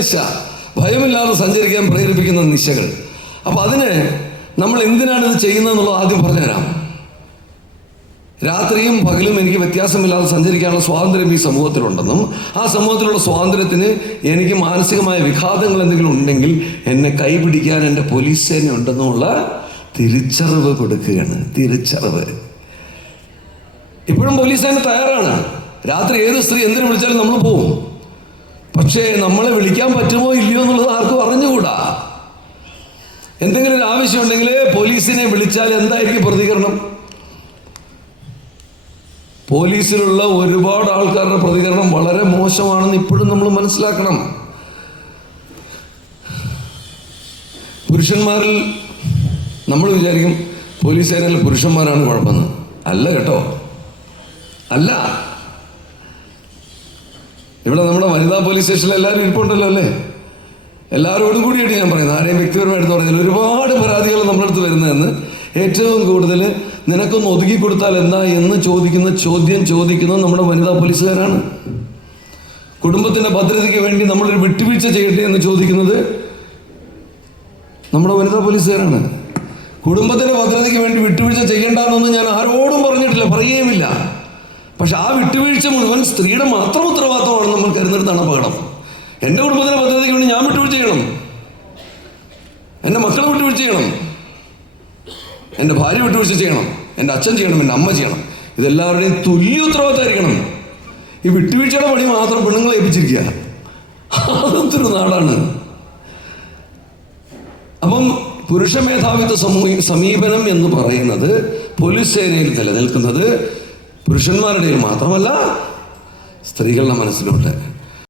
നിശ, ഭയമില്ലാതെ സഞ്ചരിക്കാൻ പ്രേരിപ്പിക്കുന്ന നിശകൾ. അപ്പോൾ അതിന് നമ്മൾ എന്തിനാണ് ഇത് ചെയ്യുന്നതെന്നുള്ളത് ആദ്യം പറഞ്ഞുതരാം. രാത്രിയും പകലും എനിക്ക് വ്യത്യാസമില്ലാതെ സഞ്ചരിക്കാനുള്ള സ്വാതന്ത്ര്യം ഈ സമൂഹത്തിലുണ്ടെന്നും ആ സമൂഹത്തിലുള്ള സ്വാതന്ത്ര്യത്തിന് എനിക്ക് മാനസികമായ വിഘാതങ്ങൾ എന്തെങ്കിലും ഉണ്ടെങ്കിൽ എന്നെ കൈപിടിക്കാൻ എൻ്റെ പോലീസ് സേന ഉണ്ടെന്നുള്ള തിരിച്ചറിവ് കൊടുക്കുകയാണ്. തിരിച്ചറിവ്. ഇപ്പോഴും പോലീസ് സേന തയ്യാറാണ്. രാത്രി ഏത് സ്ത്രീ എന്തിനു വിളിച്ചാലും നമ്മൾ പോവും. പക്ഷേ നമ്മളെ വിളിക്കാൻ പറ്റുമോ ഇല്ലയോ എന്നുള്ളത് ആർക്കും അറിഞ്ഞുകൂടാ. എന്തെങ്കിലും ഒരു ആവശ്യമുണ്ടെങ്കിൽ പോലീസിനെ വിളിച്ചാൽ എന്തായിരിക്കും പ്രതികരണം? പോലീസിലുള്ള ഒരുപാട് ആൾക്കാരുടെ പ്രതികരണം വളരെ മോശമാണെന്ന് ഇപ്പോഴും നമ്മൾ മനസ്സിലാക്കണം. പുരുഷന്മാരിൽ നമ്മൾ വിചാരിക്കും പോലീസ് സേനയിൽ പുരുഷന്മാരാണ് കുഴപ്പമെന്ന്. അല്ല കേട്ടോ, അല്ല. ഇവിടെ നമ്മുടെ വനിതാ പോലീസ് സ്റ്റേഷനിൽ എല്ലാവരും ഇരിപ്പുണ്ടല്ലോ അല്ലേ? എല്ലാവരോടും കൂടിയായിട്ട് ഞാൻ പറയുന്നത്, ആരെയും വ്യക്തിപരമായിട്ട് പറയുന്നത്. ഒരുപാട് പരാതികൾ നമ്മുടെ അടുത്ത് വരുന്നതെന്ന് ഏറ്റവും കൂടുതൽ നിനക്കൊന്ന് ഒതുക്കി കൊടുത്താൽ എന്താ എന്ന് ചോദ്യം ചോദിക്കുന്നത് നമ്മുടെ വനിതാ പോലീസുകാരാണ്. കുടുംബത്തിൻ്റെ ഭദ്രതയ്ക്ക് വേണ്ടി നമ്മളൊരു വിട്ടുവീഴ്ച ചെയ്യട്ടെ എന്ന് ചോദിക്കുന്നത് നമ്മുടെ വനിതാ പോലീസുകാരാണ്. കുടുംബത്തിൻ്റെ ഭദ്രതയ്ക്ക് വേണ്ടി വിട്ടുവീഴ്ച ചെയ്യേണ്ടെന്നൊന്നും ഞാൻ ആരോടും പറഞ്ഞിട്ടില്ല, പറയുകയുമില്ല. പക്ഷെ ആ വിട്ടുവീഴ്ച മുഴുവൻ സ്ത്രീയുടെ മാത്രം ഉത്തരവാദിത്തമാണെന്ന് നമ്മൾ കരുതുന്നിടത്താണ് അപകടം. എൻ്റെ കുടുംബത്തിൻ്റെ ഭദ്രതയ്ക്ക് വേണ്ടി ഞാൻ വിട്ടുവീഴ്ച ചെയ്യണം, എൻ്റെ മക്കളെ വിട്ടുവീഴ്ച ചെയ്യണം, എൻ്റെ ഭാര്യ വിട്ടുവീഴ്ച ചെയ്യണം, എൻ്റെ അച്ഛൻ ചെയ്യണം, എൻ്റെ അമ്മ ചെയ്യണം. ഇതെല്ലാവരുടെയും തുല്യ ഉത്തരവാദിത്തമായിരിക്കണം. ഈ വിട്ടുവീഴ്ചയുടെ പണി മാത്രം പെണ്ണുങ്ങളെ ഏൽപ്പിച്ചിരിക്കുക. അതൊരു നാടാണ്. അപ്പം പുരുഷ മേധാവിത്വ സമീപനം എന്ന് പറയുന്നത് പോലീസ് സേനയിൽ നിലനിൽക്കുന്നത് പുരുഷന്മാരുടെ മാത്രമല്ല സ്ത്രീകളുടെ മനസ്സിലുണ്ട്.